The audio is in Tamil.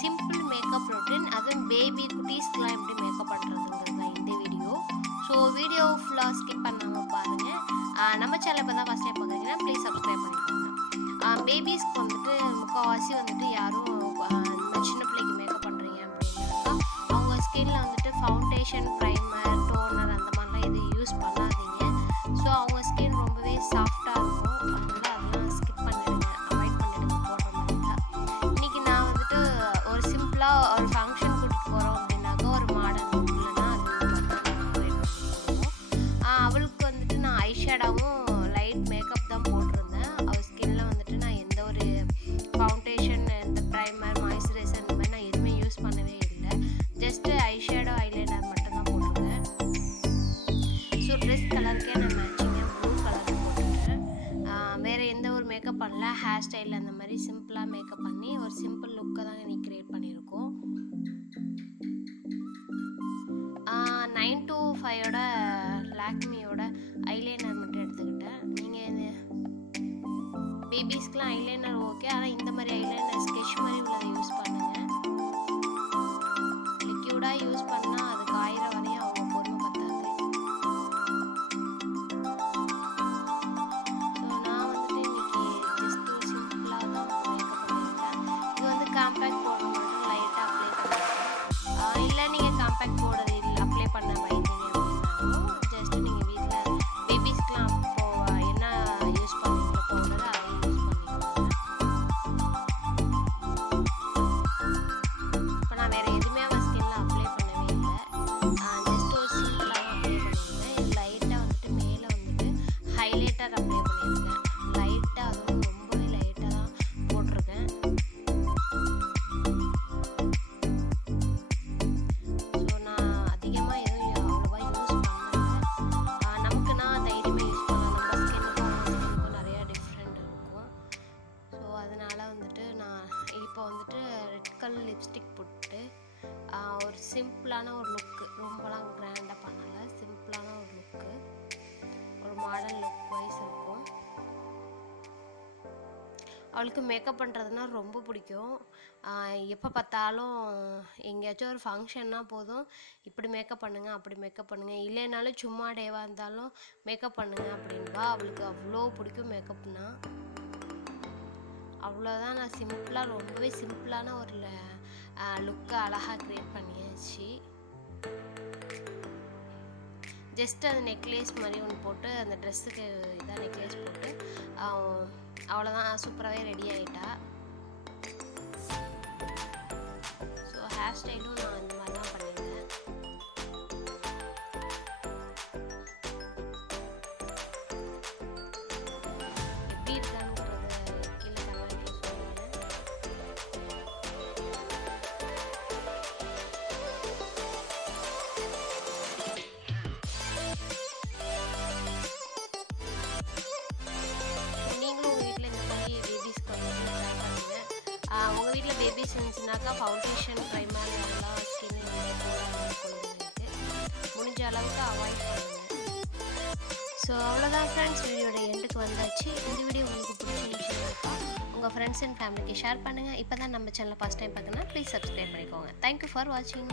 சிம்பிள் மேக்கப் ரொட்டீன், அதுவும் பேபி குட்டீஸ்க்குலாம் எப்படி மேக்கப் பண்ணுறதுங்கிறது தான் இந்த வீடியோ. ஸோ வீடியோ ஃபுல்லாக ஸ்கிப் பண்ணாமல் பாருங்கள். நம்ம சேனல் இப்போ தான் ஃபஸ்ட் டைம் பார்க்குறீங்கன்னா ப்ளீஸ் சப்ஸ்கிரைப் பண்ணிக்கோங்க. பேபிஸ்க்கு வந்துட்டு முக்கால்வாசி வந்துட்டு யாரும் சின்ன பிள்ளைக்கு மேக்கப் பண்ணுறீங்க அப்படின்னாக்கா அவங்க ஸ்கின்னில் வந்துட்டு ஃபவுண்டேஷன், ப்ரைமர், டோனர் அந்த மாதிரிலாம் எதுவும் யூஸ் பண்ணாதீங்க. ஸோ அவங்க ஸ்கின் ரொம்பவே சாஃப்டாக இருக்கும். அதனால் அதெல்லாம் ஸ்கிப் பண்ணிடுங்க, அவாய்ட் பண்ணிடுங்க போடுற மாதிரிலாம். இன்றைக்கி நான் வந்துட்டு ஒரு சிம்பிளாக ஒரு ஃபங்க்ஷன் கூட்டிகிட்டு போகிறோம் அப்படின்னாக்கா ஒரு மாடர்ன் லுக் இல்லைன்னா அது அவளுக்கு வந்துட்டு நான் ஐஷேடாவும் லைட் மேக்கப் தான் போட்டிருந்தேன். அவள் ஸ்கின்னில் வந்துட்டு நான் எந்த ஒரு ஃபவுண்டேஷன், இந்த ப்ரைமர், மாய்ஸ்சரைசர் இந்த மாதிரி நான் எதுவுமே யூஸ் பண்ணவே இல்லை. ஜஸ்ட்டு ஐஷேடோ, ஐலைனர் மட்டும் தான் போட்டிருந்தேன். ஸோ ட்ரெஸ் கலருக்கே நான் மேட்சிங்காக ப்ளூ கலர் போட்டுட்டேன். வேறு எந்த ஒரு மேக்கப் பண்ணல. ஹேர் ஸ்டைல் அந்த மாதிரி சிம்பிளாக மேக்கப் பண்ணி ஒரு சிம்பிள் லுக்கை தான் இன்னைக்கு க்ரியேட் பண்ணியிருக்கோம். 9 to 5 லாக்மியோட ஐலைனர் மட்டும் எடுத்துக்கிட்டேன். நீங்கள் பேபிஸ்க்குலாம் ஐலைனர் ஓகே, ஆனால் இந்த மாதிரி ஐலைனர் ஸ்கெட்ச் மாதிரி உள்ளதை யூஸ் பண்ணுங்கள். லிக்யூடாக யூஸ் பண்ணால் அது காயிற வரையும் அவங்க பொறுமை பத்தாது. ஸோ நான் வந்துட்டு இன்னைக்கு ஜஸ்ட் ஒரு சிம்பிளாக தான் மேக்கப் பண்ணியிருக்கேன். இது வந்து காம்பேக்ட் பவுடர் மட்டும் லைட்டாக அப்ளை பண்ணியிருக்கேன். இல்லை நீங்கள் காம்பேக்ட் பவுடர் இல்லை அப்ளை பண்ண வைத்தீங்க அப்படின்னாலும் ஜஸ்ட் நீங்கள் வீட்டில் பேபிஸ்க்கெலாம் அப்போது என்ன யூஸ் பண்ணுவீங்களோ பவுடர் அதை யூஸ் பண்ணிக்கோங்க. இப்போ நான் வேறு எதுவுமே அவன் ஸ்கின்ல அப்ளை பண்ணவே இல்லை. ஜஸ்ட் ஒரு சிம்பிளாக தான் அப்ளை பண்ணியிருக்கேன். லைட்டாக வந்துட்டு மேலே வந்துட்டு ஹைலைட்டர் அப்ளை பண்ணியிருக்கேன். லைட்டாக, அதுவும் ரொம்பவே லைட்டாக தான் போட்டிருக்கேன். ஸோ நான் அதிகமாக எதுவும் அவ்வளோவா யூஸ் பண்ணல. நமக்குன்னா தைரியமாக யூஸ் பண்ணலாம். நம்ம ஸ்கின்னுக்கும் அவங்க ஸ்கின்னுக்கும் நிறையா டிஃப்ரெண்ட் இருக்கும். ஸோ அதனால் வந்துட்டு நான் இப்போ வந்துட்டு ரெட் கலர் லிப்ஸ்டிக் போட்டு ஒரு சிம்பிளான ஒரு லுக்கு, ரொம்பலாம் கிராண்டாக பண்ணலை, சிம்பிளான ஒரு லுக்கு, ஒரு மாடர்ன் லுக் வைஸ் இருக்கும். அவளுக்கு மேக்கப் பண்ணுறதுனா ரொம்ப பிடிக்கும். எப்போ பார்த்தாலும் எங்கேயாச்சும் ஒரு ஃபங்க்ஷன்னா போதும் இப்படி மேக்கப் பண்ணுங்கள், அப்படி மேக்கப் பண்ணுங்கள், இல்லைனாலும் சும்மா டேவாக இருந்தாலும் மேக்கப் பண்ணுங்கள் அப்படின்பா. அவளுக்கு அவ்வளோ பிடிக்கும் மேக்கப்னா. அவ்வளோதான். நான் சிம்பிளாக, ரொம்பவே சிம்பிளான ஒரு லுக்கை அழகாக க்ரியேட் பண்ணியாச்சு. ஜஸ்ட் அந்த நெக்லேஸ் மாதிரி ஒன்று போட்டு, அந்த ட்ரெஸ்ஸுக்கு இதாக நெக்லேஸ் போட்டு அவ்வளோதான், சூப்பராகவே ரெடி ஆகிட்டா. ஸோ ஹேர் ஸ்டைலும் நான் இந்த மாதிரி தான் பண்ணியிருந்தேன். எப்படி இருக்காங்கிறத கீழே கமெண்ட்ல சொல்லுங்கள். நீங்களும் உங்கள் வீட்டில் இந்த மாதிரி பேபிஸ்க்கு வந்து ட்ரை பண்ணுங்கள். உங்கள் வீட்டில் பேபிஸ் இருந்துச்சுனாக்கா ஃபவுண்டேஷன், ப்ரைமர் அதெல்லாம் ஸ்கின்னில் குழந்தைங்களுக்கு முடிஞ்ச அளவுக்கு அவாய்ட் பண்ணுங்கள். ஸோ அவ்வளோதான் ஃப்ரெண்ட்ஸ், வீடியோட எண்டுக்கு வந்தாச்சு. இந்த வீடியோ உங்களுக்கு பிடிச்சிருந்துச்சுனாக்கா உங்கள் ஃப்ரெண்ட்ஸ் அண்ட் ஃபேமிலிக்கு ஷேர் பண்ணுங்கள். இப்போ தான் நம்ம சேனலை ஃபஸ்ட் டைம் பார்க்கணுன்னா ப்ளீஸ் சப்ஸ்கிரைப் பண்ணிக்கோங்க. தேங்க்யூ ஃபார் வாட்சிங்.